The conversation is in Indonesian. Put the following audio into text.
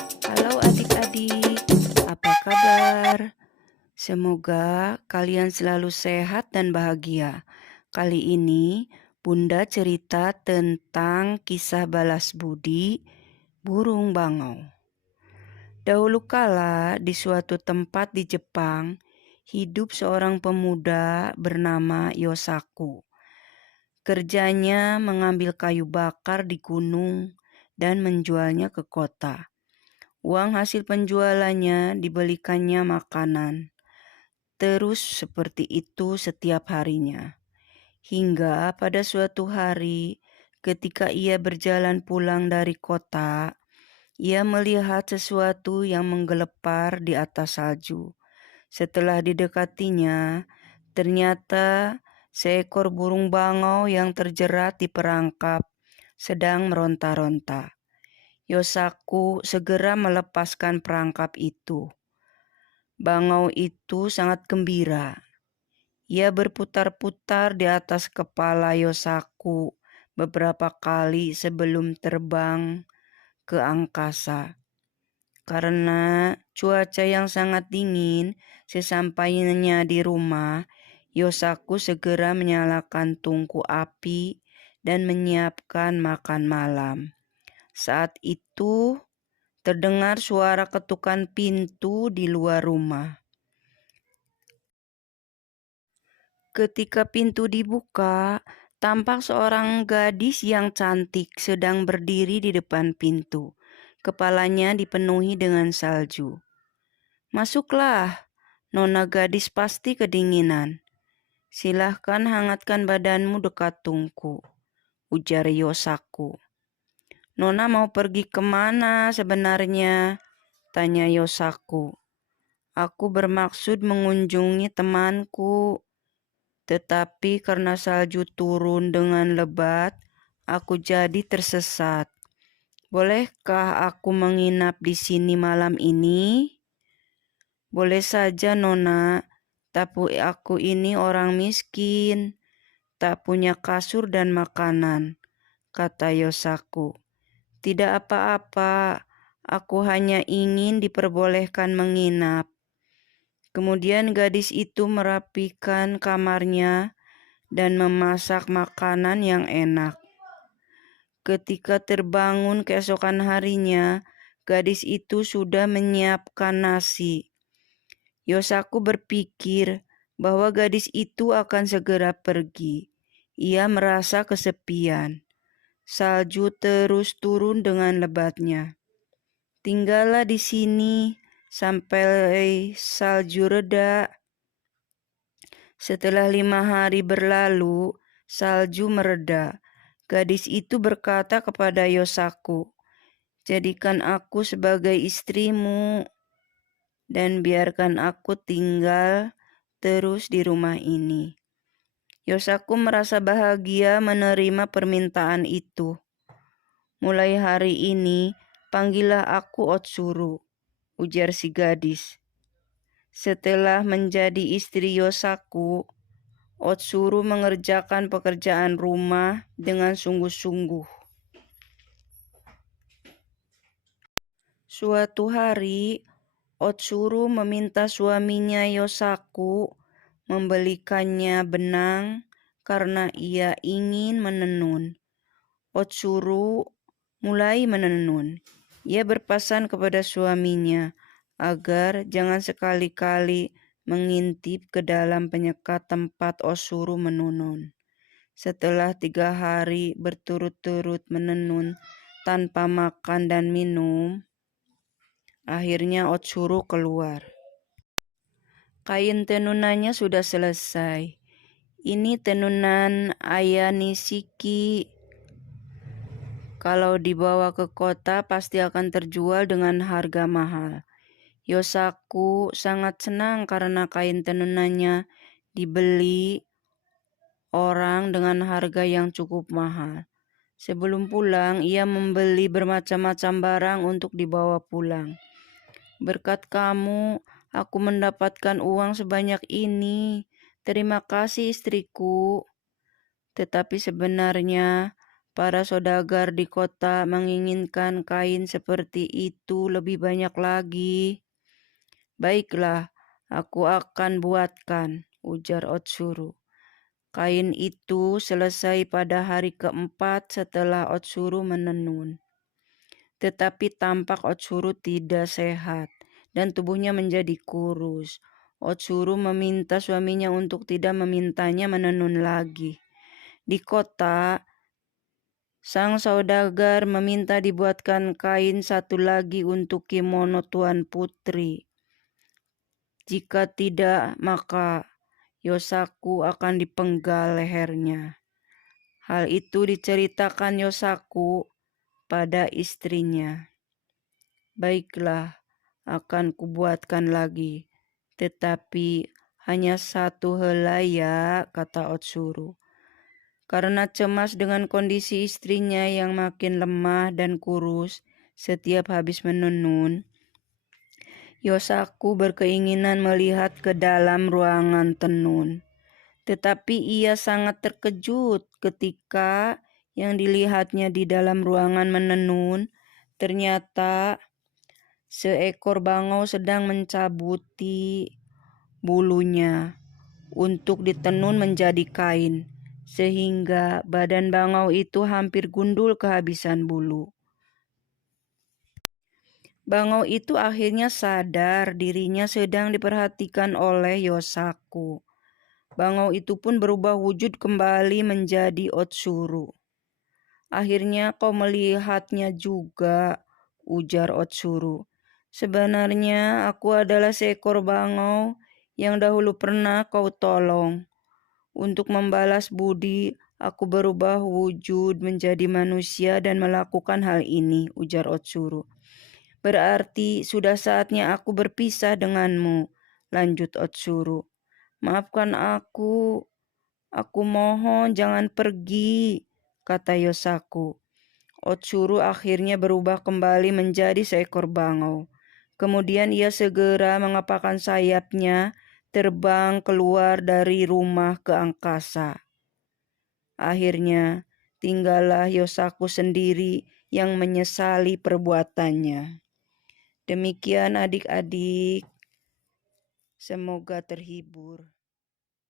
Halo adik-adik, apa kabar? Semoga kalian selalu sehat dan bahagia. Kali ini Bunda cerita tentang kisah balas budi burung bangau. Dahulu kala di suatu tempat di Jepang, hidup seorang pemuda bernama Yosaku. Kerjanya mengambil kayu bakar di gunung dan menjualnya ke kota. Uang hasil penjualannya dibelikannya makanan. Terus seperti itu setiap harinya. Hingga pada suatu hari ketika ia berjalan pulang dari kota, ia melihat sesuatu yang menggelepar di atas salju. Setelah didekatinya, ternyata seekor burung bangau yang terjerat di perangkap sedang meronta-ronta. Yosaku segera melepaskan perangkap itu. Bangau itu sangat gembira. Ia berputar-putar di atas kepala Yosaku beberapa kali sebelum terbang ke angkasa. Karena cuaca yang sangat dingin, sesampainya di rumah, Yosaku segera menyalakan tungku api dan menyiapkan makan malam. Saat itu terdengar suara ketukan pintu di luar rumah. Ketika pintu dibuka, tampak seorang gadis yang cantik sedang berdiri di depan pintu. Kepalanya dipenuhi dengan salju. "Masuklah, nona gadis pasti kedinginan. Silahkan hangatkan badanmu dekat tungku," ujar Yosaku. "Nona mau pergi kemana sebenarnya?" tanya Yosaku. "Aku bermaksud mengunjungi temanku, tetapi karena salju turun dengan lebat, aku jadi tersesat. Bolehkah aku menginap di sini malam ini?" "Boleh saja, Nona, tapi aku ini orang miskin, tak punya kasur dan makanan," kata Yosaku. "Tidak apa-apa, aku hanya ingin diperbolehkan menginap." Kemudian gadis itu merapikan kamarnya dan memasak makanan yang enak. Ketika terbangun keesokan harinya, gadis itu sudah menyiapkan nasi. Yosaku berpikir bahwa gadis itu akan segera pergi. Ia merasa kesepian. Salju terus turun dengan lebatnya. "Tinggallah di sini sampai salju reda." Setelah 5 hari berlalu, salju mereda. Gadis itu berkata kepada Yosaku, "Jadikan aku sebagai istrimu dan biarkan aku tinggal terus di rumah ini." Yosaku merasa bahagia menerima permintaan itu. "Mulai hari ini, panggillah aku Otsuru," ujar si gadis. Setelah menjadi istri Yosaku, Otsuru mengerjakan pekerjaan rumah dengan sungguh-sungguh. Suatu hari, Otsuru meminta suaminya Yosaku membelikannya benang karena ia ingin menenun. Otsuru mulai menenun. Ia berpesan kepada suaminya agar jangan sekali-kali mengintip ke dalam penyekat tempat Otsuru menenun. Setelah 3 hari berturut-turut menenun tanpa makan dan minum, akhirnya Otsuru keluar. Kain tenunannya sudah selesai. "Ini tenunan Aya Nishiki. Kalau dibawa ke kota pasti akan terjual dengan harga mahal." Yosaku sangat senang karena kain tenunannya dibeli orang dengan harga yang cukup mahal. Sebelum pulang, ia membeli bermacam-macam barang untuk dibawa pulang. "Berkat kamu, aku mendapatkan uang sebanyak ini. Terima kasih istriku. Tetapi sebenarnya Para saudagar di kota menginginkan kain seperti itu lebih banyak lagi. Baiklah, aku akan buatkan, ujar Otsuru. Kain itu selesai pada hari keempat setelah Otsuru menenun. Tetapi tampak Otsuru tidak sehat dan tubuhnya menjadi kurus. Otsuru meminta suaminya untuk tidak memintanya menenun lagi. Di kota, sang saudagar meminta dibuatkan kain satu lagi untuk kimono Tuan Putri. Jika tidak, maka Yosaku akan dipenggal lehernya. Hal itu diceritakan Yosaku pada istrinya. Baiklah, akan kubuatkan lagi. Tetapi hanya satu helai ya, kata Otsuru. Karena cemas dengan kondisi istrinya yang makin lemah dan kurus setiap habis menenun, Yosaku berkeinginan melihat ke dalam ruangan tenun. Tetapi ia sangat terkejut ketika yang dilihatnya di dalam ruangan menenun ternyata seekor bangau sedang mencabuti bulunya untuk ditenun menjadi kain, sehingga badan bangau itu hampir gundul kehabisan bulu. Bangau itu akhirnya sadar dirinya sedang diperhatikan oleh Yosaku. Bangau itu pun berubah wujud kembali menjadi Otsuru. Akhirnya kau melihatnya juga, ujar Otsuru. Sebenarnya aku adalah seekor bangau yang dahulu pernah kau tolong. Untuk membalas budi, aku berubah wujud menjadi manusia dan melakukan hal ini, ujar Otsuru. Berarti sudah saatnya aku berpisah denganmu, lanjut Otsuru. Maafkan aku mohon jangan pergi, kata Yosaku. Otsuru akhirnya berubah kembali menjadi seekor bangau. Kemudian ia segera mengepakkan sayapnya, terbang keluar dari rumah ke angkasa. Akhirnya, tinggallah Yosaku sendiri yang menyesali perbuatannya. Demikian adik-adik, semoga terhibur.